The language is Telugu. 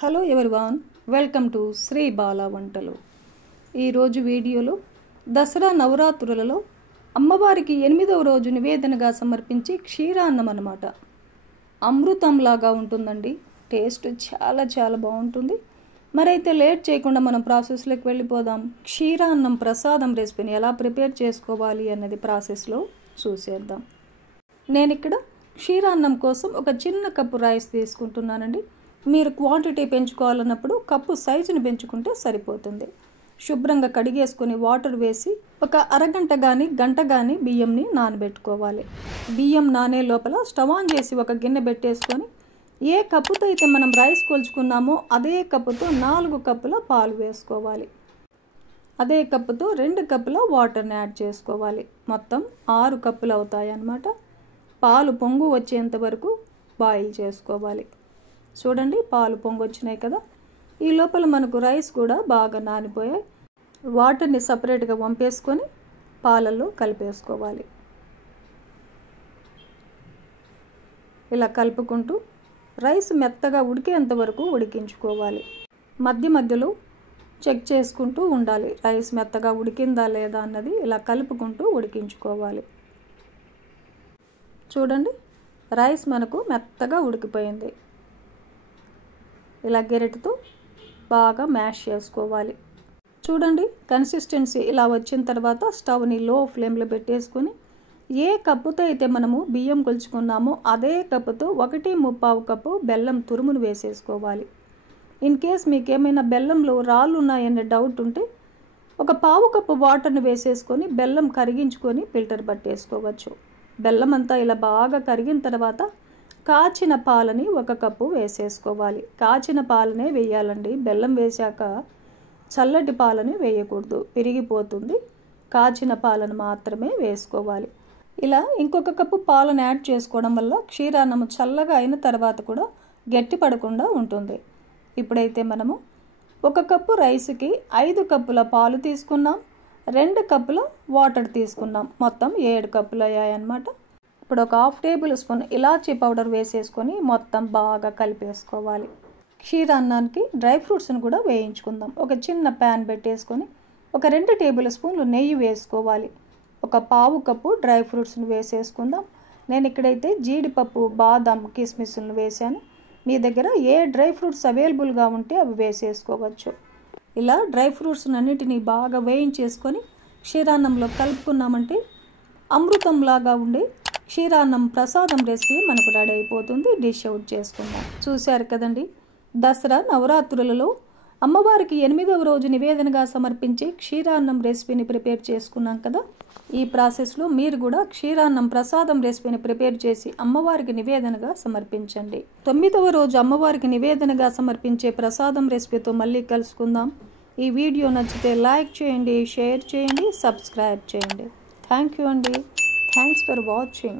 Hello everyone, welcome to Sri Bala Vantalu. ఈరోజు వీడియోలో దసరా నవరాత్రులలో అమ్మవారికి 8వ రోజు నివేదనగా సమర్పించి క్షీరాన్నం అన్నమాట. అమృతంలాగా ఉంటుందండి. టేస్ట్ చాలా బాగుంటుంది. మరైతే లేట్ చేయకుండా మనం ప్రాసెస్లోకి వెళ్ళిపోదాం. క్షీరాన్నం ప్రసాదం రెసిపీని ఎలా ప్రిపేర్ చేసుకోవాలి అన్నది ప్రాసెస్లో చూసేద్దాం. నేను ఇక్కడ క్షీరాన్నం కోసం ఒక చిన్న కప్పు రైస్ తీసుకుంటున్నానండి. మీరు క్వాంటిటీ పెంచుకోవాలన్నప్పుడు కప్పు సైజుని పెంచుకుంటే సరిపోతుంది. శుభ్రంగా కడిగేసుకొని వాటర్ వేసి ఒక అరగంట కానీ గంట కానీ బియ్యంని నానబెట్టుకోవాలి. బియ్యం నానే లోపల స్టవ్ ఆన్ చేసి ఒక గిన్నె పెట్టేసుకొని ఏ కప్పుతో అయితే మనం రైస్ కొలుచుకున్నామో అదే కప్పుతో 4 కప్పుల పాలు వేసుకోవాలి. అదే కప్పుతో 2 కప్పుల వాటర్ని యాడ్ చేసుకోవాలి. మొత్తం 6 కప్పులు అవుతాయి అన్నమాట. పాలు పొంగు వచ్చేంత వరకు బాయిల్ చేసుకోవాలి. చూడండి, పాలు పొంగు వచ్చినాయి కదా. ఈ లోపల మనకు రైస్ కూడా బాగా నానిపోయాయి. వాటర్ని సపరేట్గా వంపేసుకొని పాలల్లో కలిపేసుకోవాలి. ఇలా కలుపుకుంటూ రైస్ మెత్తగా ఉడికేంత వరకు ఉడికించుకోవాలి. మధ్యలో చెక్ చేసుకుంటూ ఉండాలి. రైస్ మెత్తగా ఉడికిందా లేదా అన్నది ఇలా కలుపుకుంటూ ఉడికించుకోవాలి. చూడండి, రైస్ మనకు మెత్తగా ఉడికిపోయింది. ఇలా గెరెట్తో బాగా మ్యాష్ చేసుకోవాలి. చూడండి, కన్సిస్టెన్సీ ఇలా వచ్చిన తర్వాత స్టవ్ని లో ఫ్లేమ్లో పెట్టేసుకొని ఏ కప్పుతో అయితే మనము బియ్యం కొలుచుకున్నామో అదే కప్పుతో 1.25 కప్పు బెల్లం తురుమును వేసేసుకోవాలి. ఇన్ కేస్ మీకు ఏమైనా బెల్లంలో రాళ్ళు ఉన్నాయనే డౌట్ ఉంటే ఒక 1/2 కప్పు వాటర్ని వేసేసుకొని బెల్లం కరిగించుకొని ఫిల్టర్ పట్టేసుకోవచ్చు. బెల్లం అంతా ఇలా బాగా కరిగిన తర్వాత కాచిన పాలని 1 కప్పు వేసేసుకోవాలి. కాచిన పాలనే వేయాలండి. బెల్లం వేశాక చల్లటి పాలని వేయకూడదు, విరిగిపోతుంది. కాచిన పాలను మాత్రమే వేసుకోవాలి. ఇలా ఇంకొక కప్పు పాలను యాడ్ చేసుకోవడం వల్ల క్షీరాన్నము చల్లగా అయిన తర్వాత కూడా గట్టి పడకుండా ఉంటుంది. ఇప్పుడైతే మనము 1 కప్పు రైస్కి 5 కప్పుల పాలు తీసుకున్నాం, 2 కప్పుల వాటర్ తీసుకున్నాం. మొత్తం 7 కప్పులు అయ్యాయన్నమాట. ఇప్పుడు ఒక 1/2 టేబుల్ స్పూన్ ఇలాచీ పౌడర్ వేసేసుకొని మొత్తం బాగా కలిపేసుకోవాలి. క్షీరాన్నానికి డ్రై ఫ్రూట్స్ని కూడా వేయించుకుందాం. ఒక చిన్న ప్యాన్ పెట్టేసుకొని ఒక 2 టేబుల్ స్పూన్లు నెయ్యి వేసుకోవాలి. ఒక 1/2 కప్పు డ్రై ఫ్రూట్స్ని వేసేసుకుందాం. నేను ఇక్కడైతే జీడిపప్పు, బాదం, కిస్మిస్లను వేసాను. మీ దగ్గర ఏ డ్రై ఫ్రూట్స్ అవైలబుల్గా ఉంటే అవి వేసేసుకోవచ్చు. ఇలా డ్రై ఫ్రూట్స్ అన్నిటినీ బాగా వేయించేసుకొని క్షీరాన్నంలో కలుపుకున్నామంటే అమృతంలాగా ఉండే క్షీరాన్నం ప్రసాదం రెసిపీ మనకు రెడీ అయిపోతుంది. డిష్ అవుట్ చేసుకుందాం. చూశారు కదండి, దసరా నవరాత్రులలో అమ్మవారికి 8వ రోజు నివేదనగా సమర్పించే క్షీరాన్నం రెసిపీని ప్రిపేర్ చేసుకున్నాం కదా. ఈ ప్రాసెస్లో మీరు కూడా క్షీరాన్నం ప్రసాదం రెసిపీని ప్రిపేర్ చేసి అమ్మవారికి నివేదనగా సమర్పించండి. 9వ రోజు అమ్మవారికి నివేదనగా సమర్పించే ప్రసాదం రెసిపీతో మళ్ళీ కలుసుకుందాం. ఈ వీడియో నచ్చితే లైక్ చేయండి, షేర్ చేయండి, సబ్స్క్రైబ్ చేయండి. థ్యాంక్ యూ అండి. Thanks for watching.